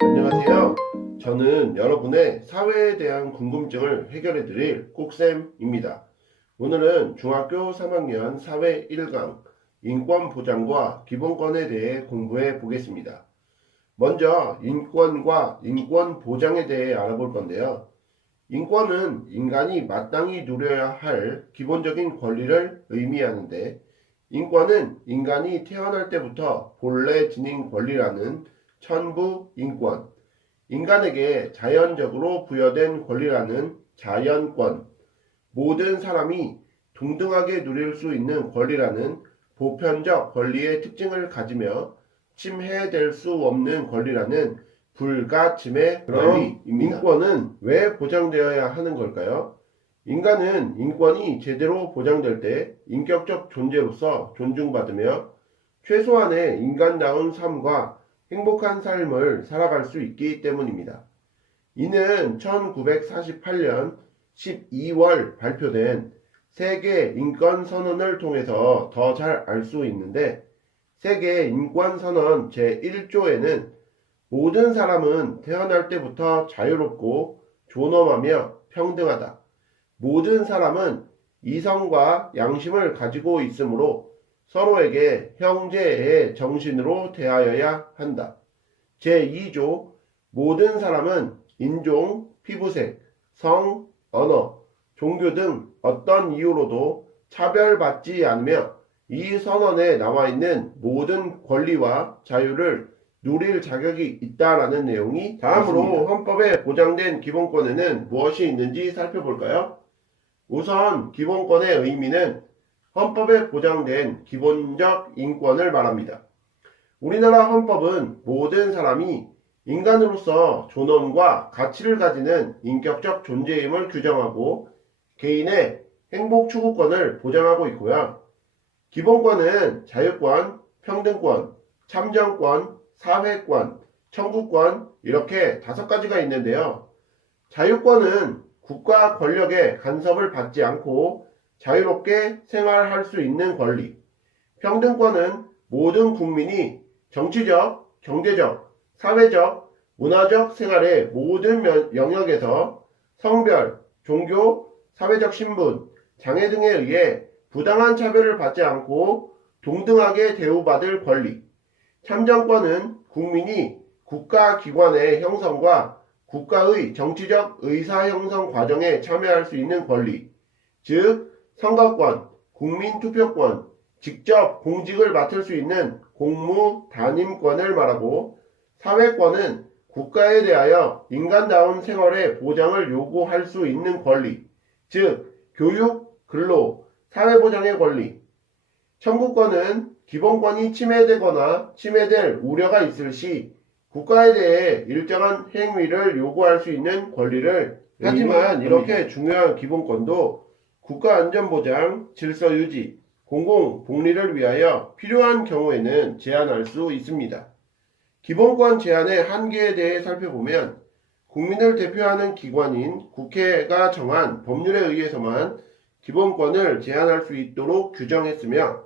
안녕하세요. 저는 여러분의 사회에 대한 궁금증을 해결해 드릴 꼭쌤입니다. 오늘은 중학교 3학년 사회 1강 인권 보장과 기본권에 대해 공부해 보겠습니다. 먼저 인권과 인권 보장에 대해 알아볼 건데요. 인권은 인간이 마땅히 누려야 할 기본적인 권리를 의미하는데 인권은 인간이 태어날 때부터 본래 지닌 권리라는 천부 인권, 인간에게 자연적으로 부여된 권리라는 자연권, 모든 사람이 동등하게 누릴 수 있는 권리라는 보편적 권리의 특징을 가지며 침해될 수 없는 권리라는 불가침의 권리입니다. 인권은 왜 보장되어야 하는 걸까요? 인간은 인권이 제대로 보장될 때 인격적 존재로서 존중받으며 최소한의 인간다운 삶과 행복한 삶을 살아갈 수 있기 때문입니다. 이는 1948년 12월 발표된 세계 인권 선언을 통해서 더 잘 알 수 있는데 세계 인권 선언 제1조에는 모든 사람은 태어날 때부터 자유롭고 존엄하며 평등하다. 모든 사람은 이성과 양심을 가지고 있으므로 서로에게 형제의 정신으로 대하여야 한다. 제2조 모든 사람은 인종, 피부색, 성, 언어, 종교 등 어떤 이유로도 차별받지 않으며 이 선언에 나와 있는 모든 권리와 자유를 누릴 자격이 있다라는 내용이 다음으로. 헌법에 보장된 기본권에는 무엇이 있는지 살펴볼까요? 우선 기본권의 의미는 헌법에 보장된 기본적 인권을 말합니다. 우리나라 헌법은 모든 사람이 인간으로서 존엄과 가치를 가지는 인격적 존재임을 규정하고 개인의 행복 추구권을 보장하고 있고요. 기본권은 자유권, 평등권, 참정권, 사회권, 청구권 이렇게 다섯 가지가 있는데요. 자유권은 국가 권력의 간섭을 받지 않고 자유롭게 생활할 수 있는 권리. 평등권은 모든 국민이 정치적, 경제적, 사회적, 문화적 생활의 모든 면- 영역에서 성별, 종교, 사회적 신분, 장애 등에 의해 부당한 차별을 받지 않고 동등하게 대우받을 권리. 참정권은 국민이 국가기관의 형성과 국가의 정치적 의사 형성 과정에 참여할 수 있는 권리. 즉, 선거권, 국민투표권, 직접 공직을 맡을 수 있는 공무 단임권을 말하고 사회권은 국가에 대하여 인간다운 생활의 보장을 요구할 수 있는 권리, 즉 교육, 근로, 사회보장의 권리. 청구권은 기본권이 침해되거나 침해될 우려가 있을 시 국가에 대해 일정한 행위를 요구할 수 있는 권리를 하지만 이렇게 중요한 기본권도 국가 안전보장, 질서 유지, 공공 복리를 위하여 필요한 경우에는 제한할 수 있습니다. 기본권 제한의 한계에 대해 살펴보면 국민을 대표하는 기관인 국회가 정한 법률에 의해서만 기본권을 제한할 수 있도록 규정했으며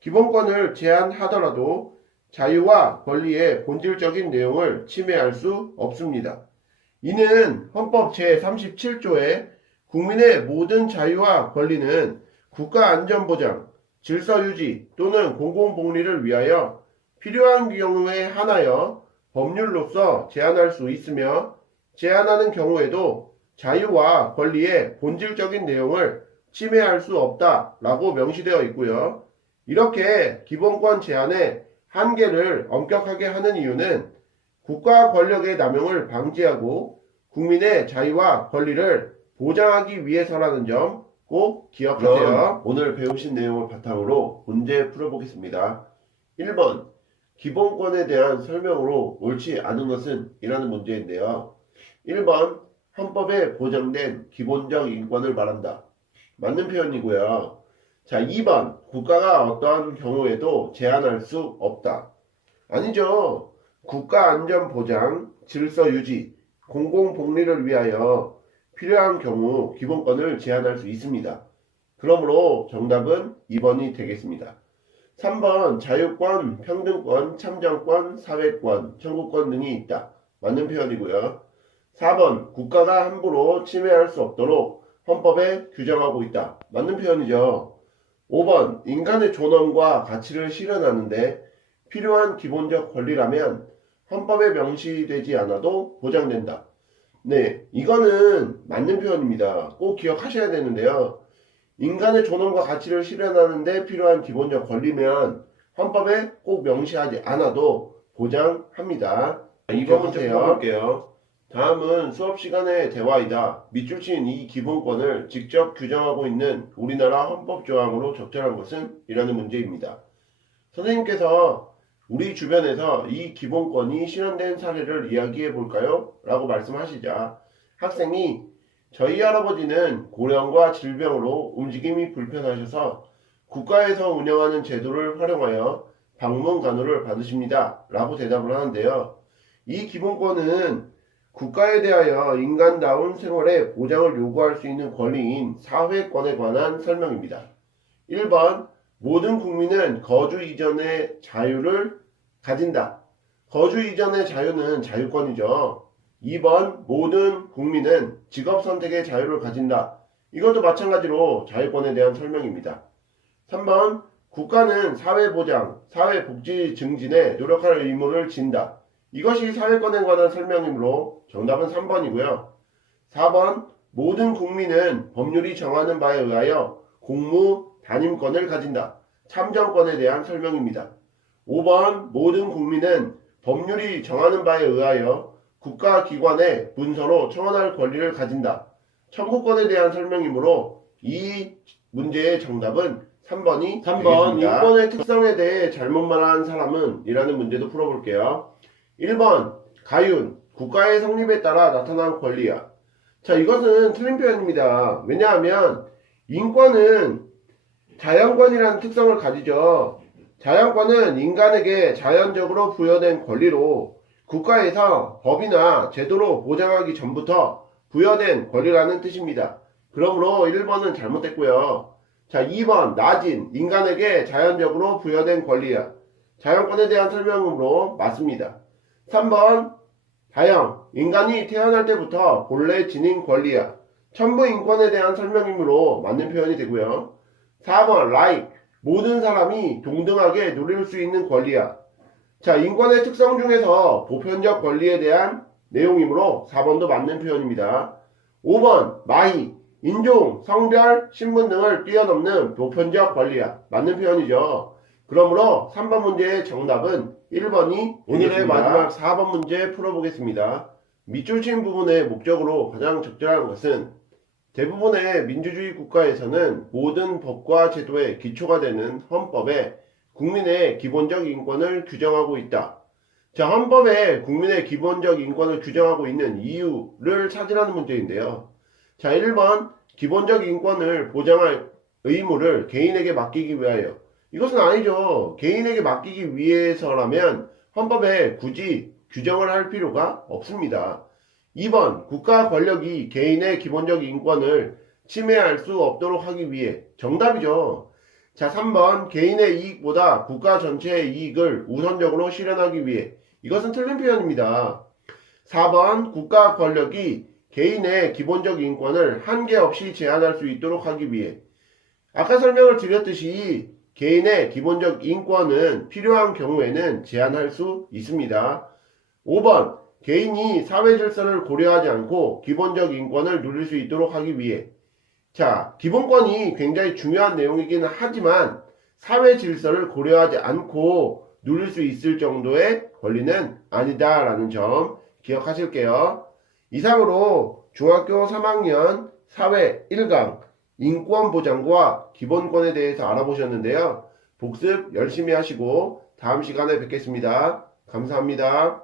기본권을 제한하더라도 자유와 권리의 본질적인 내용을 침해할 수 없습니다. 이는 헌법 제37조에 국민의 모든 자유와 권리는 국가 안전보장, 질서 유지 또는 공공복리를 위하여 필요한 경우에 한하여 법률로서 제한할 수 있으며 제한하는 경우에도 자유와 권리의 본질적인 내용을 침해할 수 없다라고 명시되어 있고요. 이렇게 기본권 제한의 한계를 엄격하게 하는 이유는 국가 권력의 남용을 방지하고 국민의 자유와 권리를 보장하기 위해서라는 점 꼭 기억하세요. 오늘 배우신 내용을 바탕으로 문제 풀어보겠습니다. 1번 기본권에 대한 설명으로 옳지 않은 것은 이라는 문제인데요. 1번 헌법에 보장된 기본적 인권을 말한다. 맞는 표현이고요. 자, 2번 국가가 어떠한 경우에도 제한할 수 없다. 아니죠. 국가 안전 보장, 질서 유지, 공공 복리를 위하여 필요한 경우 기본권을 제한할 수 있습니다. 그러므로 정답은 2번이 되겠습니다. 3번 자유권, 평등권, 참정권, 사회권, 청구권 등이 있다. 맞는 표현이고요. 4번 국가가 함부로 침해할 수 없도록 헌법에 규정하고 있다. 맞는 표현이죠. 5번 인간의 존엄과 가치를 실현하는데 필요한 기본적 권리라면 헌법에 명시되지 않아도 보장된다. 네, 이거는 맞는 표현입니다. 꼭 기억하셔야 되는데요. 인간의 존엄과 가치를 실현하는데 필요한 기본적 권리면 헌법에 꼭 명시하지 않아도 보장합니다. 2번 문제 풀어볼게요. 다음은 수업 시간의 대화이다. 밑줄 치는 이 기본권을 직접 규정하고 있는 우리나라 헌법 조항으로 적절한 것은? 이라는 문제입니다. 선생님께서 우리 주변에서 이 기본권이 실현된 사례를 이야기해 볼까요? 라고 말씀하시자 학생이 저희 할아버지는 고령과 질병으로 움직임이 불편하셔서 국가에서 운영하는 제도를 활용하여 방문 간호를 받으십니다. 라고 대답을 하는데요. 이 기본권은 국가에 대하여 인간다운 생활의 보장을 요구할 수 있는 권리인 사회권에 관한 설명입니다. 1번 모든 국민은 거주 이전의 자유를 가진다. 거주 이전의 자유는 자유권이죠. 2번 모든 국민은 직업 선택의 자유를 가진다. 이것도 마찬가지로 자유권에 대한 설명입니다. 3번 국가는 사회보장, 사회복지 증진에 노력할 의무를 진다. 이것이 사회권에 관한 설명이므로 정답은 3번이고요. 4번 모든 국민은 법률이 정하는 바에 의하여 공무 단임권을 가진다. 참정권에 대한 설명입니다. 5번 모든 국민은 법률이 정하는 바에 의하여 국가기관의 문서로 청원할 권리를 가진다. 청구권에 대한 설명이므로 이 문제의 정답은 3번이 3번 인권의 특성에 대해 잘못 말한 사람은 이라는 문제도 풀어볼게요. 1번 가윤 국가의 성립에 따라 나타난 권리야. 자 이것은 틀린 표현입니다. 왜냐하면 인권은 자연권이라는 특성을 가지죠. 자연권은 인간에게 자연적으로 부여된 권리로 국가에서 법이나 제도로 보장하기 전부터 부여된 권리라는 뜻입니다. 그러므로 1번은 잘못됐고요. 자, 2번 낮은 인간에게 자연적으로 부여된 권리야. 자연권에 대한 설명으로 맞습니다. 3번 다양 인간이 태어날 때부터 본래 지닌 권리야. 천부 인권에 대한 설명이므로 맞는 표현이 되고요. 4번 like 모든 사람이 동등하게 누릴 수 있는 권리야. 자, 인권의 특성 중에서 보편적 권리에 대한 내용이므로 4번도 맞는 표현입니다. 5번 마희 인종, 성별, 신분 등을 뛰어넘는 보편적 권리야. 맞는 표현이죠. 그러므로 3번 문제의 정답은 1번이 오늘의 마지막 4번 문제 풀어보겠습니다. 밑줄 친 부분의 목적으로 가장 적절한 것은 대부분의 민주주의 국가에서는 모든 법과 제도의 기초가 되는 헌법에 국민의 기본적 인권을 규정하고 있다. 자, 헌법에 국민의 기본적 인권을 규정하고 있는 이유를 찾으라는 문제인데요. 자, 1번 기본적 인권을 보장할 의무를 개인에게 맡기기 위하여 이것은 아니죠. 개인에게 맡기기 위해서라면 헌법에 굳이 규정을 할 필요가 없습니다. 2번 국가 권력이 개인의 기본적 인권을 침해할 수 없도록 하기 위해 정답이죠. 자 3번 개인의 이익보다 국가 전체의 이익을 우선적으로 실현하기 위해 이것은 틀린 표현입니다. 4번 국가 권력이 개인의 기본적 인권을 한계 없이 제한할 수 있도록 하기 위해 아까 설명을 드렸듯이 개인의 기본적 인권은 필요한 경우에는 제한할 수 있습니다. 5번 개인이 사회 질서를 고려하지 않고 기본적 인권을 누릴 수 있도록 하기 위해 자 기본권이 굉장히 중요한 내용이기는 하지만 사회 질서를 고려하지 않고 누릴 수 있을 정도의 권리는 아니다라는 점 기억하실게요. 이상으로 중학교 3학년 사회 1강 인권 보장과 기본권에 대해서 알아보셨는데요. 복습 열심히 하시고 다음 시간에 뵙겠습니다. 감사합니다.